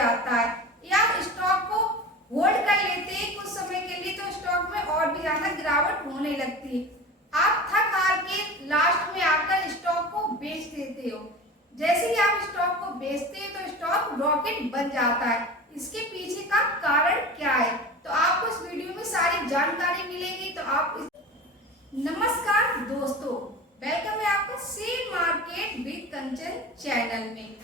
जाता है, या स्टॉक को होल्ड कर लेते हैं कुछ समय के लिए तो स्टॉक में और भी ज्यादा गिरावट होने लगती है। आप थक हार के लास्ट में आकर स्टॉक को बेच देते हो। जैसे ही आप स्टॉक को बेचते हैं तो स्टॉक रॉकेट बन जाता है। इसके पीछे का कारण क्या है, तो आपको इस वीडियो में सारी जानकारी मिलेगी। तो आप नमस्कार दोस्तों, वेलकम है आपका share market with Kanchan channel में।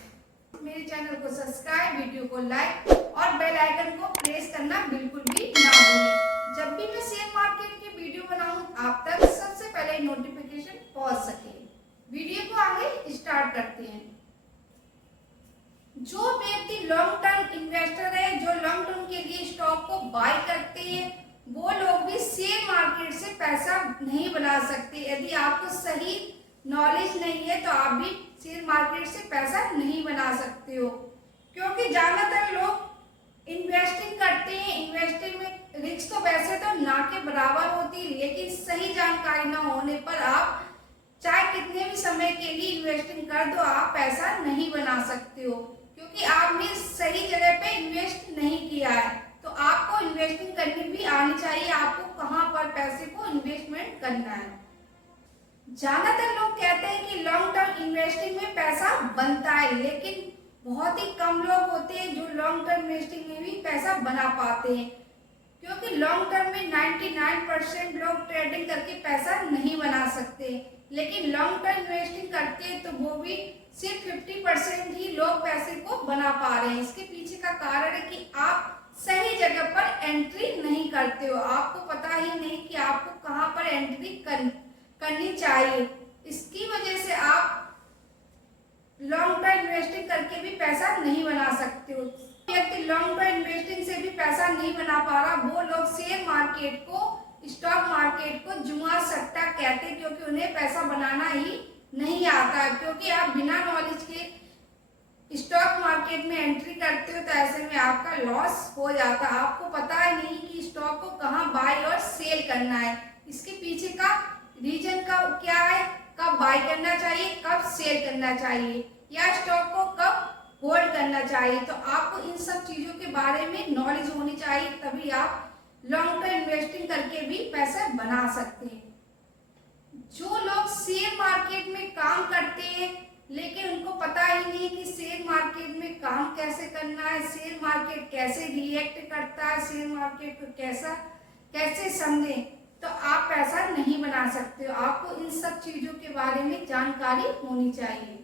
मेरे चैनल को सब्सक्राइब, वीडियो को लाइक और बेल आइकन को प्रेस करना बिल्कुल भी ना भूलें। जब भी मैं शेयर मार्केट की वीडियो बनाऊं आप तक सबसे पहले नोटिफिकेशन पहुंच सके। वीडियो को आगे स्टार्ट करते हैं। जो व्यक्ति लॉन्ग टर्म इन्वेस्टर है, जो लॉन्ग टर्म के लिए स्टॉक को बाय करते हैं, वो लोग भी शेयर मार्केट से पैसा नहीं बना सकते। यदि आपको सही नॉलेज नहीं है तो आप भी शेयर मार्केट से पैसा नहीं बना सकते हो, क्योंकि ज्यादातर लोग इन्वेस्टिंग करते हैं। इन्वेस्टिंग में रिस्क तो वैसे तो ना के बराबर होती है, लेकिन सही जानकारी ना होने पर आप चाहे कितने भी समय के लिए इन्वेस्टिंग कर दो, आप पैसा नहीं बना सकते हो, क्योंकि आपने सही जगह पे इन्वेस्ट नहीं किया है। तो आपको इन्वेस्टिंग करनी भी आनी चाहिए, आपको कहाँ पर पैसे को इन्वेस्टमेंट करना है। ज्यादातर लोग कहते हैं कि लॉन्ग टर्म इन्वेस्टिंग में पैसा बनता है, लेकिन बहुत ही कम लोग होते हैं जो लॉन्ग टर्म इन्वेस्टिंग में भी पैसा बना पाते हैं, क्योंकि लॉन्ग टर्म में 99% लोग ट्रेडिंग करके पैसा नहीं बना सकते, लेकिन लॉन्ग टर्म इन्वेस्टिंग करते हैं तो वो भी सिर्फ 50% ही लोग पैसे को बना पा रहे हैं। इसके पीछे का कारण है कि आप सही जगह पर एंट्री नहीं करते हो, आपको पता ही नहीं कि आपको कहाँ पर एंट्री करनी चाहिए। इसकी वजह से आप लॉन्ग टर्म इन्वेस्टिंग करके भी पैसा नहीं बना सकते हो। व्यक्ति लॉन्ग टर्म इन्वेस्टिंग से भी पैसा नहीं बना पा रहा, वो लोग शेयर मार्केट को, स्टॉक मार्केट को जुआ सट्टा कहते हैं, क्योंकि उन्हें पैसा बनाना ही नहीं आता है। क्योंकि आप बिना नॉलेज के स्टॉक मार्केट में एंट्री करते हो तो ऐसे में आपका लॉस हो जाता है। आपको पता ही नहीं कि स्टॉक को कहाँ बाय और सेल करना है। इसके पीछे का रीजन का क्या है, कब बाय करना चाहिए, कब सेल करना चाहिए, या स्टॉक को कब होल्ड करना चाहिए। तो आपको इन सब चीजों के बारे में नॉलेज होनी चाहिए, तभी आप लॉन्ग टर्म इन्वेस्टिंग करके भी पैसा बना सकते हैं। जो लोग शेयर मार्केट में काम करते हैं लेकिन उनको पता ही नहीं कि शेयर मार्केट में काम कैसे करना है, शेयर मार्केट कैसे रिएक्ट करता है, शेयर मार्केट को कैसे समझें, तो आप पैसा नहीं बना सकते हो। आपको इन सब चीजों के बारे में जानकारी होनी चाहिए।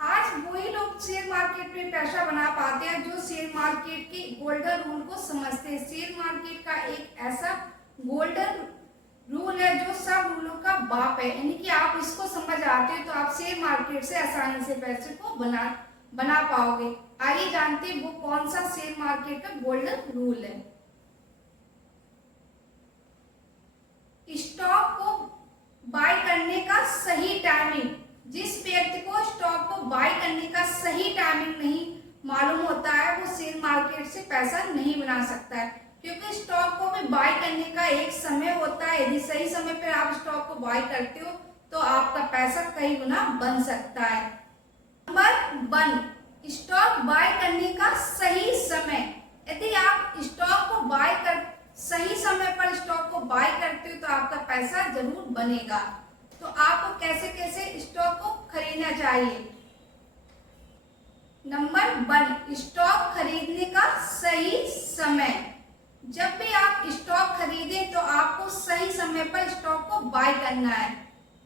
आज वही लोग शेयर मार्केट में पैसा बना पाते हैं जो शेयर मार्केट के गोल्डन रूल को समझते हैं। शेयर मार्केट का एक ऐसा गोल्डन रूल है जो सब रूलों का बाप है, यानी कि आप इसको समझ आते हो तो आप शेयर मार्केट से आसानी से पैसे को बना पाओगे। आइए जानते हैं वो कौन सा शेयर मार्केट का गोल्डन रूल है। स्टॉक को बाय करने का सही टाइमिंग, जिस व्यक्ति को स्टॉक को बाय करने का सही टाइमिंग नहीं मालूम होता है वो शेयर मार्केट से पैसा नहीं बना सकता है, क्योंकि स्टॉक को भी बाय करने का एक समय होता है। यदि सही समय पर आप स्टॉक को बाय करते हो तो आपका पैसा कई गुना बन सकता है। नंबर 1, स्टॉक बाय करने का सही समय। यदि आप स्टॉक को सही समय पर स्टॉक को बाय करते हो तो आपका पैसा जरूर बनेगा। तो आपको कैसे कैसे स्टॉक को खरीदना चाहिए। नंबर 1, स्टॉक खरीदने का सही समय। जब भी आप स्टॉक खरीदें तो आपको सही समय पर स्टॉक को बाय करना है।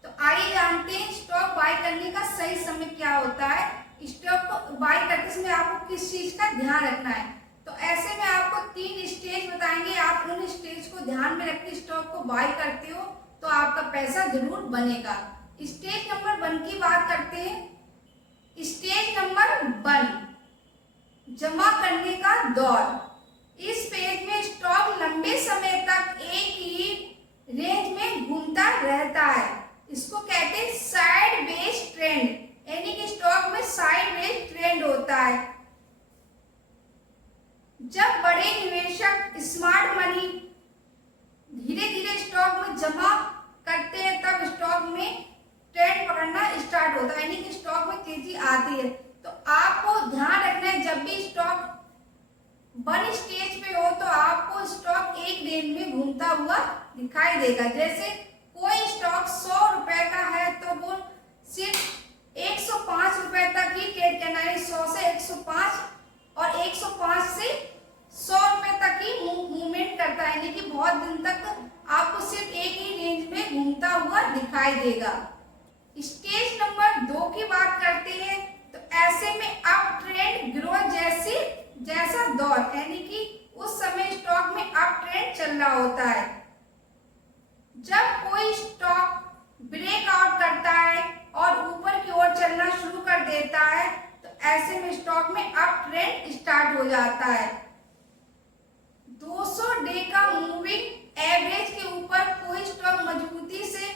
तो आइए जानते हैं स्टॉक बाय करने का सही समय क्या होता है। स्टॉक को बाय करते समय आपको किस चीज का ध्यान रखना है, तो ऐसे में आपको 3 स्टेज बताएंगे। आप उन स्टेज को ध्यान में रख के स्टॉक को बाय करते हो तो आपका पैसा जरूर बनेगा। स्टेज नंबर 1 की बात करते हैं। स्टेज नंबर 1, जमा करने का दौर। इस पेज में स्टॉक लंबे समय तक एक ही रेंज में घूमता रहता है। इसको कहते हैं साइड वेज ट्रेंड, यानी कि स्टॉक में साइड वेज ट्रेंड होता है। जब बड़े निवेशक स्मार्ट मनी धीरे धीरे स्टॉक में जमा करते हैं तब स्टॉक में ट्रेंड पकड़ना स्टार्ट होता है, यानी कि स्टॉक में तेजी आती है। तो आपको ध्यान रखना है जब भी स्टॉक वन स्टेज पे हो तो आपको स्टॉक एक रेंज में घूमता हुआ दिखाई देगा। जैसे कोई स्टॉक 100 रुपए का है तो वो सिर्फ 105 रुपए तक ही ट्रेड करना है, 100 से 105 और 105 से 100 रुपए तक ही मूवमेंट करता है, यानी कि बहुत दिन तक आपको सिर्फ एक ही रेंज में घूमता हुआ दिखाई देगा। स्टेज नंबर 2 की बात करते हैं तो ऐसे में अप ट्रेंड ग्रोथ जैसा दौर, यानी कि उस समय स्टॉक में अप ट्रेंड चल रहा होता है। जब कोई स्टॉक ब्रेकआउट करता है और ऊपर की ओर चलना शुरू कर देता है तो ऐसे में स्टॉक में अप ट्रेंड स्टार्ट हो जाता है। 200 डे का मूविंग एवरेज के ऊपर कोई स्टॉक मजबूती से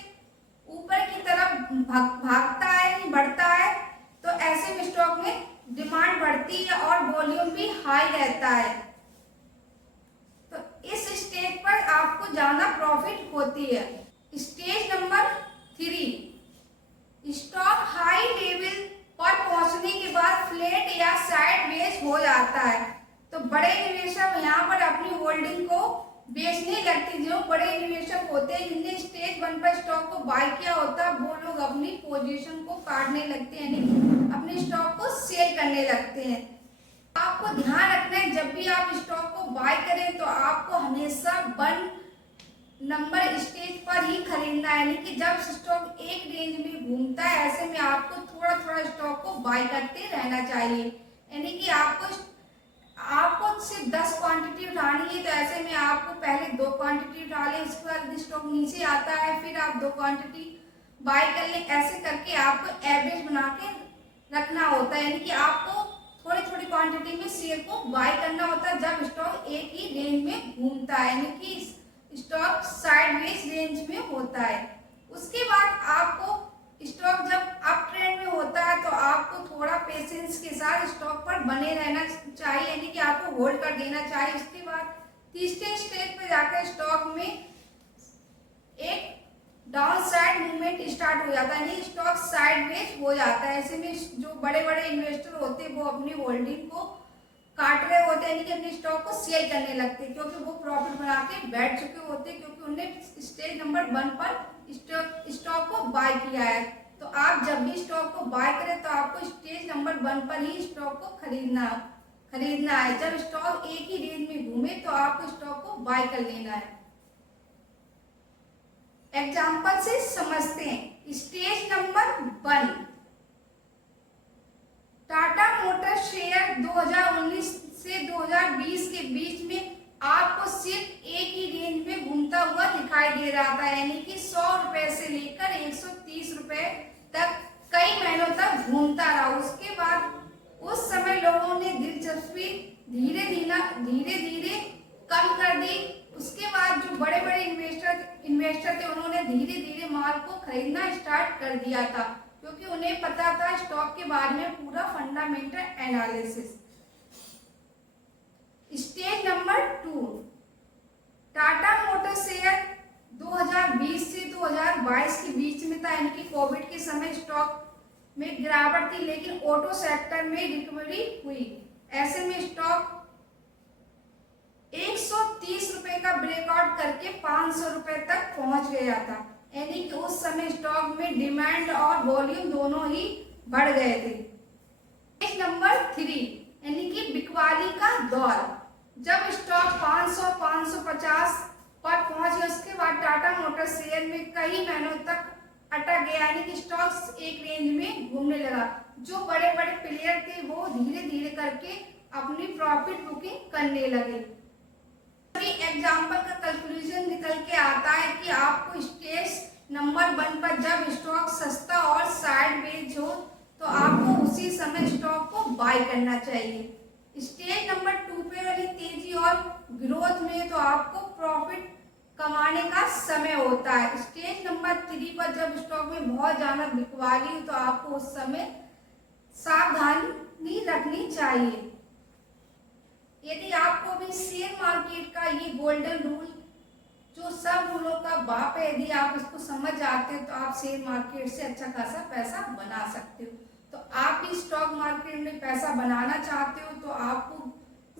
ऊपर की तरफ भागता है, नहीं बढ़ता है, तो ऐसे में स्टॉक में डिमांड बढ़ती है और वॉल्यूम भी हाई रहता है। तो इस स्टेज पर आपको ज्यादा प्रॉफिट होती है। Stage number 3, stock high level पर पहुंचने के बाद फ्लैट या साइडवेज हो जाता है तो बड़े निवेशक यहाँ पर अपनी होल्डिंग को बेचने लगते। जो बड़े निवेशक होते हैं जिनने स्टेज 1 पर स्टॉक को बाय किया होता है वो लोग अपनी पोजीशन को काटने लगते हैं, यानी अपने स्टॉक को सेल करने लगते हैं। आपको ध्यान रखना है जब भी आप स्टॉक को बाय करें तो आपको हमेशा 1 नंबर स्टेज पर ही खरीदना है, यानी कि जब स्टॉक एक रेंज में घूमता है ऐसे में आपको थोड़ा थोड़ा स्टॉक को बाय करते रहना चाहिए, यानी कि आपको सिर्फ 10 क्वांटिटी उठानी है तो ऐसे में आपको पहले 2 क्वांटिटी उठा लें, उसके बाद स्टॉक नीचे आता है फिर आप 2 क्वांटिटी बाय कर लें। ऐसे करके आपको एवरेज बना के रखना होता है, यानी कि आपको थोड़ी थोड़ी क्वांटिटी में शेयर को बाय करना होता है जब स्टॉक एक ही रेंज में घूमता है, यानी कि स्टॉक साइडवेज रेंज में होता है। उसके बाद आपको स्टॉक जब अप ट्रेंड में होता है तो आपको थोड़ा पेशेंस के साथ स्टॉक पर बने रहना चाहिए, यानी कि आपको होल्ड कर देना चाहिए। उसके बाद तीसरे स्टेज पे जाकर स्टॉक में एक डाउन साइड मूवमेंट स्टार्ट हो जाता है, यानी स्टॉक साइडवेज हो जाता है। ऐसे में जो बड़े बड़े इन्वेस्टर होते हैं वो अपनी होल्डिंग को काट रहे होते हैं, यानी कि अपने स्टॉक को सेल करने लगते हैं क्योंकि वो प्रॉफिट बना के बैठ चुके होते हैं क्योंकि उन्होंने स्टेज नंबर 1 पर स्टॉक को बाय किया है। तो आप जब भी स्टॉक को बाय करें तो आपको स्टेज नंबर 1 पर ही स्टॉक को खरीदना है। जब स्टॉक एक ही रेंज में घूमे तो आपको स्टॉक को बाय कर लेना है। एग्जाम्पल से समझते हैं। Stage number 1, Tata motor share 2019 से 2020 के बीच में आपको सिर्फ एक ही रेंज में घूमता हुआ दिखाई दे रहा था, यानी कि 100 रुपए से लेकर 130 रुपए तक कई महीनों तक घूमता रहा। उसके बाद उस समय लोगों ने दिलचस्पी धीरे धीरे कम कर दी। उसके बाद जो बड़े बड़े इन्वेस्टर थे उन्होंने धीरे धीरे माल को खरीदना स्टार्ट कर दिया था क्योंकि उन्हें पता था स्टॉक के बारे में पूरा fundamental analysis. Stage number 2, Tata motor share 2020 से 2022 के बीच में था, यानी कि कोविड के समय स्टॉक में गिरावट थी लेकिन ऑटो सेक्टर में रिकवरी हुई। ऐसे में स्टॉक 130 रुपए का ब्रेकआउट करके 500 रुपए तक पहुंच गया था, यानी कि उस समय स्टॉक में डिमांड और वॉल्यूम दोनों ही बढ़ गए थे। स्टेज नंबर 3, यानी कि बिकवाली का दौर। जब स्टॉक 500-550 पर पहुंच गया उसके बाद टाटा मोटर शेयर में कई महीनों तक अटक गया, यानी कि स्टॉक एक रेंज में घूमने लगा। जो बड़े बड़े प्लेयर थे वो धीरे धीरे करके अपनी प्रॉफिट बुकिंग करने लगे। एग्जाम्पल का कंक्लूजन निकल के आता है कि आपको स्टेज नंबर 1 पर जब स्टॉक सस्ता और साइडवेज हो तो आपको उसी समय स्टॉक को बाय करना चाहिए। स्टेज नंबर 2 पे वाली तेजी और ग्रोथ में तो आपको प्रॉफिट कमाने का समय होता है। स्टेज नंबर 3 पर जब स्टॉक में बहुत ज्यादा बिकवाली हो तो आपको उस समय सावधानी रखनी चाहिए। यदि आपको भी शेयर मार्केट का ये गोल्डन रूल जो सब रूलों का बाप है, यदि आप इसको समझ जाते हो तो आप शेयर मार्केट से अच्छा खासा पैसा बना सकते हो। तो आप भी स्टॉक मार्केट में पैसा बनाना चाहते हो तो आपको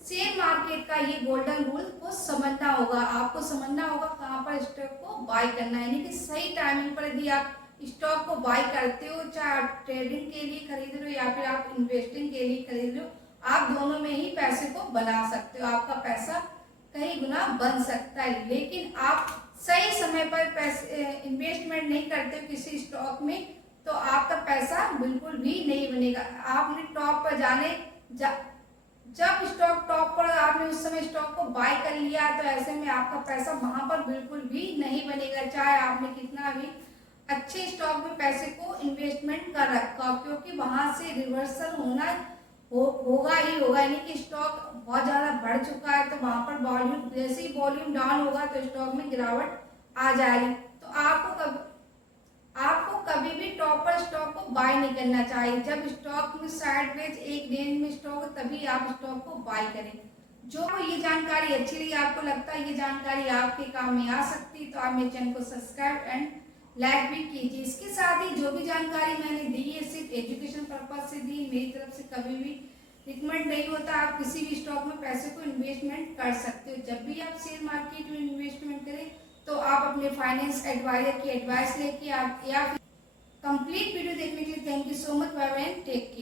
शेयर मार्केट का ये गोल्डन रूल को समझना होगा, आपको समझना होगा कहाँ पर स्टॉक को बाय करना है, यानी कि सही टाइमिंग पर यदि आप स्टॉक को बाय करते हो, चाहे आप ट्रेडिंग के लिए खरीद रहे हो या फिर आप इन्वेस्टिंग के लिए खरीद रहे हो, आप दोनों में ही पैसे को बना सकते हो, आपका पैसा कई गुना बन सकता है। लेकिन आप सही समय पर पैसे इन्वेस्टमेंट नहीं करते हो किसी स्टॉक में, तो आपका पैसा बिल्कुल भी नहीं बनेगा। आपने टॉप पर जब स्टॉक टॉप पर आपने उस समय स्टॉक को बाय कर लिया, तो ऐसे में आपका पैसा वहां पर बिल्कुल भी नहीं बनेगा, चाहे आपने कितना भी अच्छे स्टॉक में पैसे को इन्वेस्टमेंट कर रखा, क्योंकि वहां से रिवर्सल होगा ही होगा, यानी कि स्टॉक बहुत ज्यादा बढ़ चुका है, तो वहां पर वॉल्यूम, जैसे ही वॉल्यूम डाउन होगा तो स्टॉक में गिरावट आ जाएगी। तो आपको कभी भी टॉप पर स्टॉक को बाय नहीं करना चाहिए। जब स्टॉक में साइडवेज एक रेंज में स्टॉक, तभी आप स्टॉक को बाय करें। जो ये जानकारी अच्छी रही, आपको लगता है ये जानकारी आपके काम में आ सकती है, तो आप मेरे चैनल को सब्सक्राइब एंड लाइक भी कीजिए। इसके साथ ही जो भी जानकारी मैंने दी है सिर्फ एजुकेशन पर्पज से दी, मेरी तरफ से कभी भी रिकमेंड नहीं होता। आप किसी भी स्टॉक में पैसे को इन्वेस्टमेंट कर सकते हो। जब भी आप शेयर मार्केट में इन्वेस्टमेंट करें, तो आप अपने फाइनेंस एडवाइजर की एडवाइस लेके आप, या कंप्लीट वीडियो देखने के लिए thank you so much, bye bye, take care.